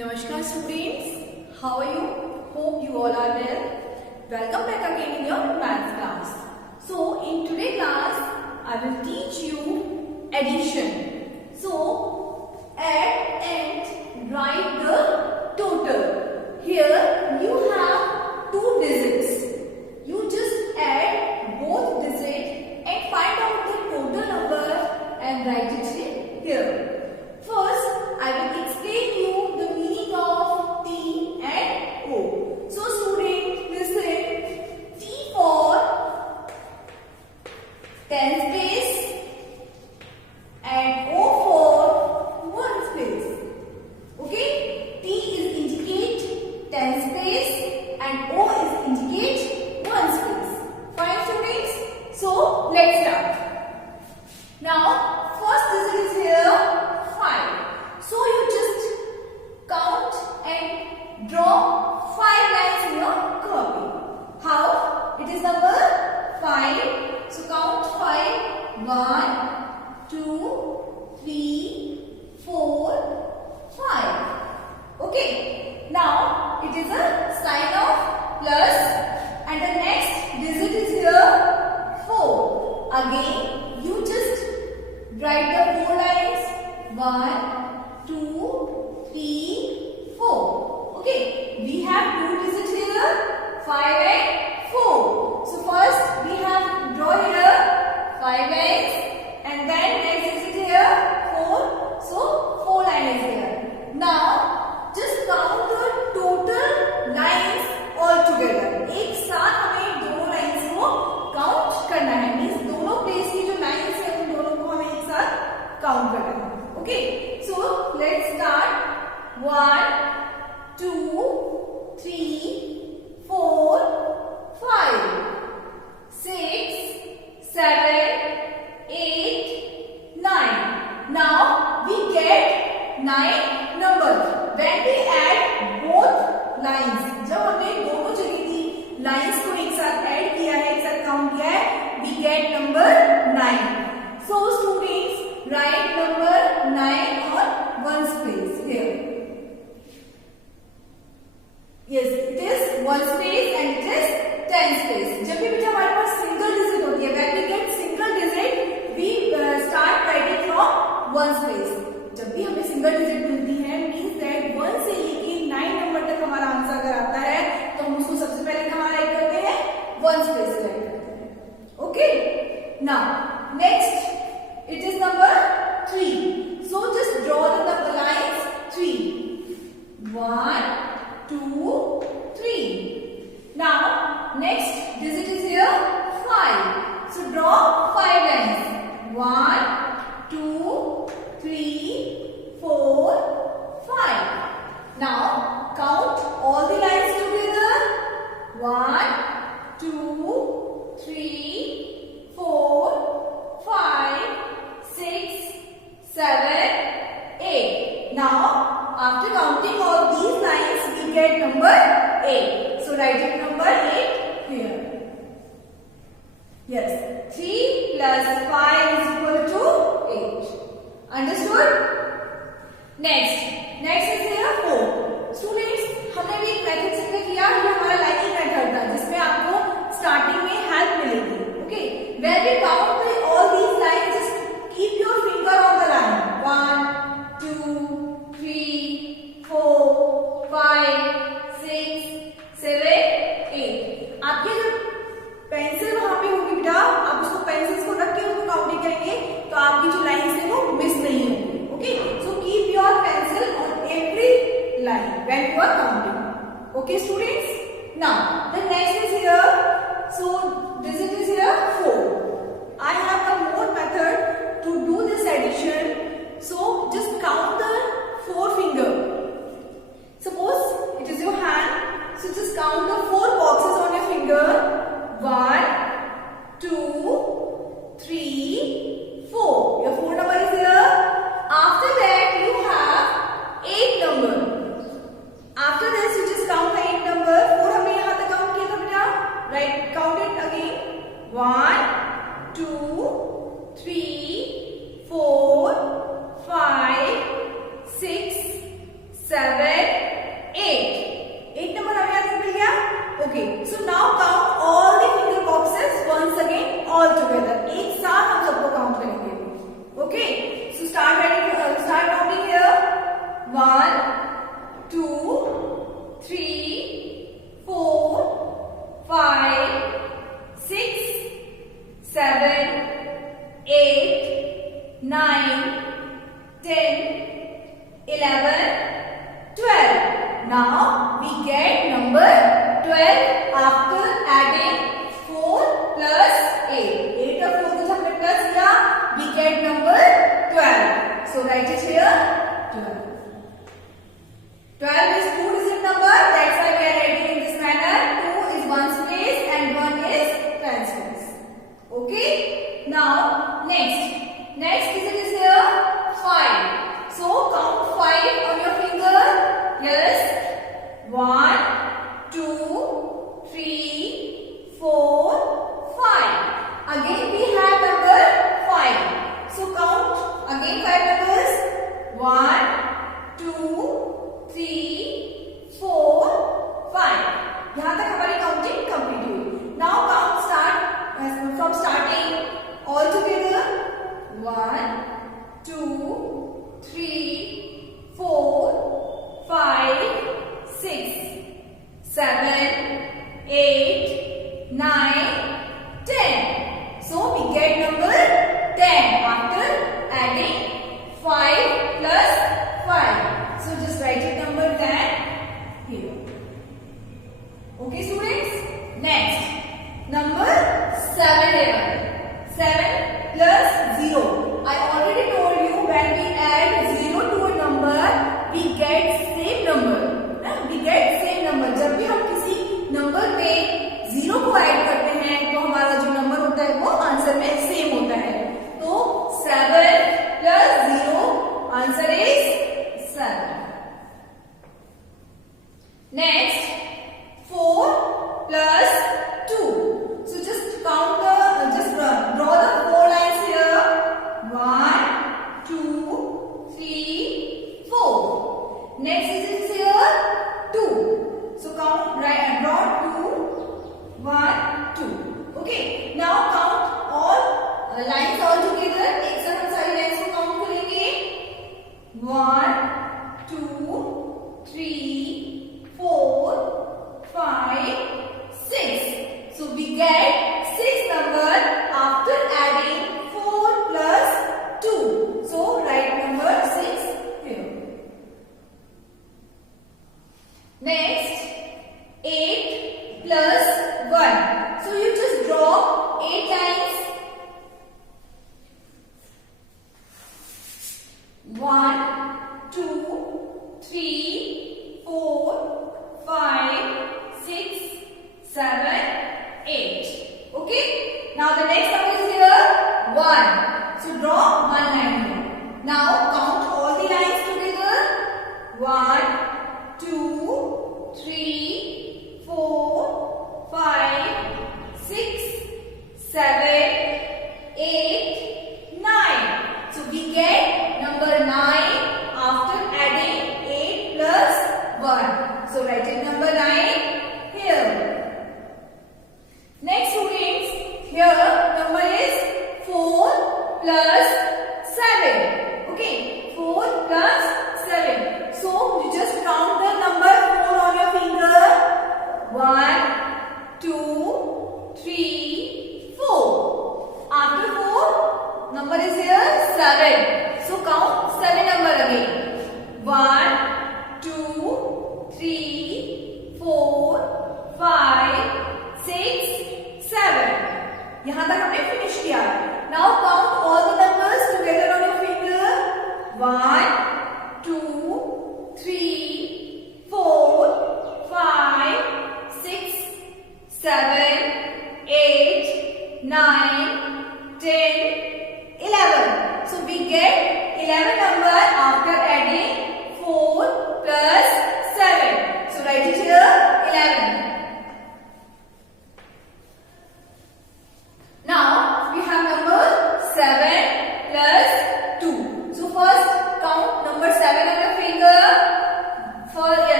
Namaskar students, how are you? Hope you all are well. Welcome back again in your maths class. So in today's class, I will teach you addition. So add and write the total. Here you have two digits. You just add both digits and find out the total number and write it in here. First, I will explain you the meaning of T and O. So students, listen. T for tens place and O for ones place. Okay? T is indicate tens place and O is indicate ones place. Fine students? So let's start. Now, first digit is here 5. So you just count and draw 5 lines in your copy. How? It is number 5. So count 5. 1, 2, 3, 4, 5. Okay. Now it is a sign of plus and the next digit is here 4. Again you just write the 4 lines. 1, 2, 3, 4. Okay, we have two digits here, 5 and 4. So first we have draw here 5 lines and then next digit here 4. So 4 lines is here. Now just count the total lines all together. एक साथ हमें दोनों lines को count करना है. Means दोनों place की जो लाइंस है उन दोनों को हमें एक साथ काउंट करना है. Okay, so let's start. 1, 2, 3, 4, 5, 6, 7, 8, 9. Now we get 9 numbers. When we add both lines, जब हमने दोनों जगह की लाइंस को एक साथ ऐड किया है, एक साथ काउंट किया है, we get number 9. So students, write number 9 on ones place here. Yes, it is ones place and it is tens place. जब भी बेटा हमारे पास सिंगल डिजिट होती है, when we get single digit, we start writing from ones place. जब भी हमें single digit मिलती है, means that 1 से लेके 9 नंबर तक हमारा आंसर अगर आता है, तो हम उसको सबसे पहले कहाँ राइट करते हैं? ones place से राइट करते हैं. Okay? Now next. It is number 3. So just draw the lines 3. 1, 2, 3. Now next digit is here 5. So draw 5 lines. 1, 2, 3, 4, 5. Now count all the lines together. 1, 2, 3, 4, 5, 6, 7, 8. Now, after counting all these lines, we get number 8. So, write it number 8 here. Yes, 3 plus 5 is equal to 8. Understood? Next is here 4. Students, हमने भी एक method सीखने किया, ये हमारा lining method था, जिसमें आपको स्टार्टिंग में हेल्प मिलेगी. Okay, when we count all these lines, just keep your finger on the line. 1, 2, 3, 4, 5, 6, 7, 8. आपके जो पेंसिल वहां पे होगी बेटा, आप उसको पेंसिल्स को रख के उसको काउंटिंग करेंगे, तो आपकी जो लाइन्स है वो मिस नहीं होगी. Okay, so keep your pencil on every line when you are counting. Okay, students? Now the next is here. So digit is here 4. I have a more method to do this addition. So just count the 4 finger. Suppose it is your hand. So just count the 4 boxes on your finger. 1, 2, 3, 4. Your 4 number is here. After that you have 8 number. After this you just count the 8 number. 4 हमने यहाँ तक count किया था बेटा. Right? Count it again. 1, 11, 12. Now we get number 12 after adding 4 plus 8. 8 और 4 को हमने plus किया, we get number 12. So write it here 12. 12 is 2-digit number, that's why we are writing in this manner. 2 is ones place and 1 is tens place. Okay? Now next digit is here 5. So count 5 on your finger. Yes. 1, 2, 3, 4, 5. Again we have number 5. So count again 5 numbers. 1, 2, 3, 4, 5. यहाँ तक हमारी counting complete हुई. Now count start from starting all together. 1, 2, 3, 4, 5, 6, 7, 8, 9, 10. So we get number 10 after adding 5 plus 5. So just write it number 10 here. Okay students? Next, number 7. 7 plus 0. I already told you when we add 0 to a number, we get same number. We get same number. जब भी हम किसी number में 0 को add करते हैं तो हमारा जो नंबर होता है वो आंसर में सेम होता है. तो 7 plus 0 answer is 7. Next, 4 plus 2. So just count draw the 4 lines here. 1, 2, 3, 4. Next is here 2. So count draw 2, 1, 2. Okay. Now count all lines all together. एक साथ हम सारी लाइंस को काउंट करेंगे. 1, 2, 3, 4, 5, 6. So we get 6 number after adding 4 plus 2. So write number 6 here. Next, 8 plus 1. So you just draw 8 lines. 1, 2, 3, 4, 5, 6, 7, 8. Okay? Now the next number is here 1. So draw 1 line here. Now count all the lines together. 1, 2, 3, 4, 5, 6, 7, 8, 9. So we get number 9 after adding 8 plus 1. So write it number 9 here.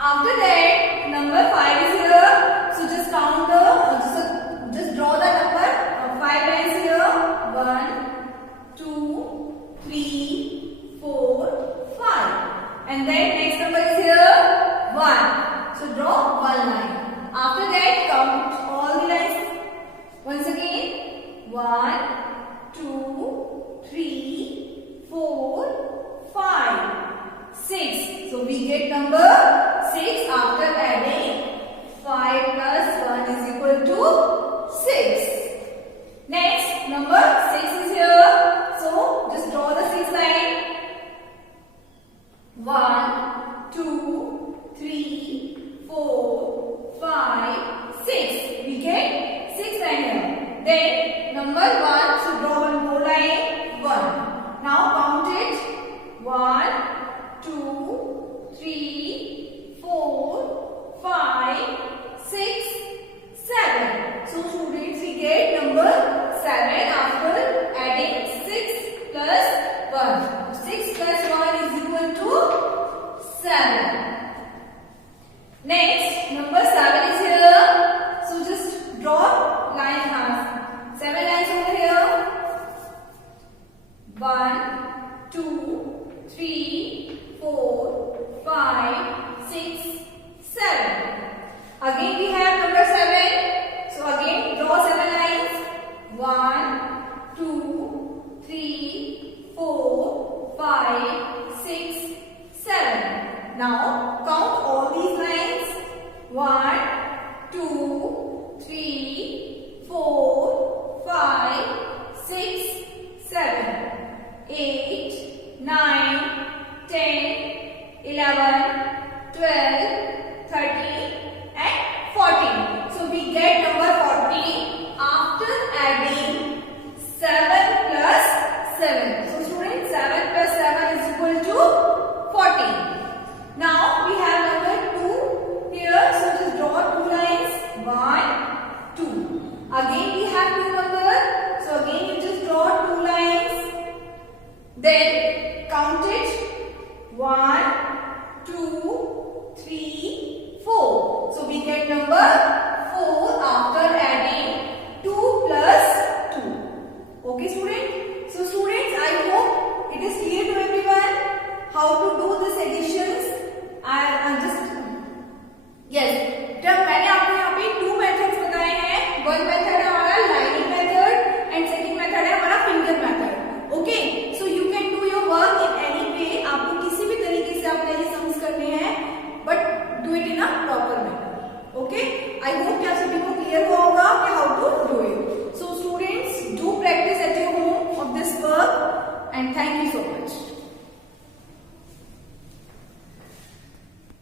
After that, number 5 is here. So just count the, just draw the number 5 lines here. 1, 2, 3, 4, 5. And then next number is here 1. So draw 1 line. After that, count all the lines. Once again, 1, 2, 3, 4, 5, 6. So we get number 6 after adding 5 plus 1 is equal to 6. Next, number 6 is here. So just draw the 6 line. 1, 2, 3, 4, 5, 6. We get 6 line here. Then number 1, so draw one more line. 1. Now count it. 1, 2, 3, 4, 5, 6, 7. So students, we get number 7 after adding 6 plus 1. 6 plus 1 is equal to 7. Next, number 7 is here. So just draw line half. 7 lines over here. 1, 2, 3, 4, 5, 6, 7. Again we have number 7. So again draw 7 lines. 1, 2, 3, 4, 5, 6, 7. Now count all these lines. 1, 2, 3, 4, 5, 6, 7, 8, 9, 10, 11, 12, 13 and 14. So we get number 14 after adding 7 plus 7. So students, 7 plus 7 is equal to 14. Now we have number 2 here. So just draw 2 lines. 1, 2. Again we have 2 numbers. So again you just draw 2 lines. Then count it. 1, 2, 3, 4. So we get number 4 after adding 2 plus 2. Okay students? So students, I hope it is clear to everyone how to do this additions. I just जब मैंने आपको यहाँ पे 2 methods बताए हैं. One method है हमारा lining method and second method है हमारा finger method. Okay, so you can do your work in any way. आपको किसी भी तरीके से आपने ये सम्स करने हैं, but do it in a proper method. Okay, I hope कि आप सभी को क्लियर हुआ होगा कि how to do it. So students, do practice at your home of this work and thank you.